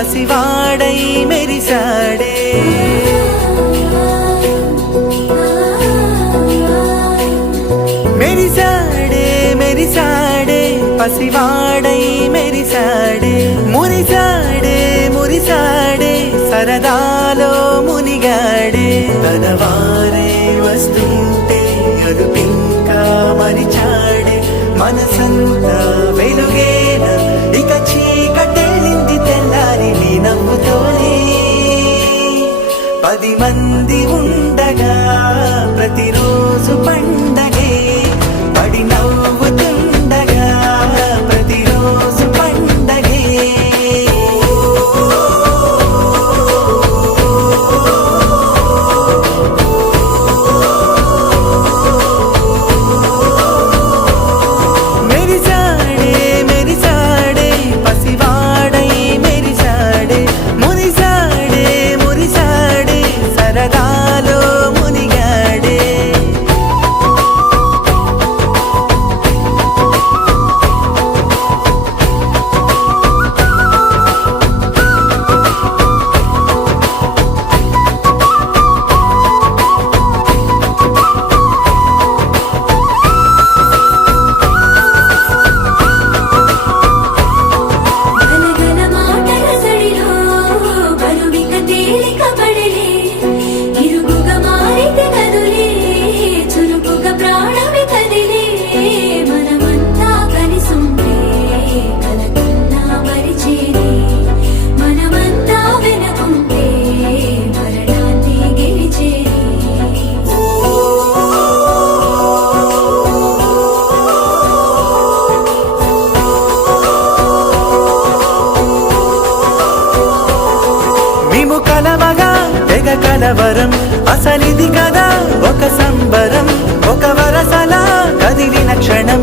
పసివాడై మెరిసాడే మెరిసాడే మెరిసాడే పసివాడై మెరిసాడే మురిసాడే మురిసాడే సరదాలో మునిగాడే తనవారే వస్తుంటే అరుపింకా మరిచాడే మనసంతా వెలుగేన ఇక చీకటెళ్ళింది తెల్లారి నీ నవ్వుతోనే 10 మంది ఉండగా ప్రతిరోజు పండగే పడి నవ్వుతుండగా ప్రతిరోజు పండగే మెరిసాడే మెరిసాడే పసివాడై మెరిసాడే మురిసాడే మురిసాడే సరదాలో మునిగాడే గలగల మాటల సడిలో బరువిక తేలిక పడలే ఇరుకుగా మారితే కదులే చురుకుగా ప్రాణమి కదిలే మనమంతా కలిసుంటే కలకన్నా మరిచేది మనమంతా వెనకుంటే మరణాన్ని గెలిచేది మేము కలవగా తెగ కలవరం అసలిది కదా ఒక సంబరం ఒక వరసలా కదిలిన క్షణం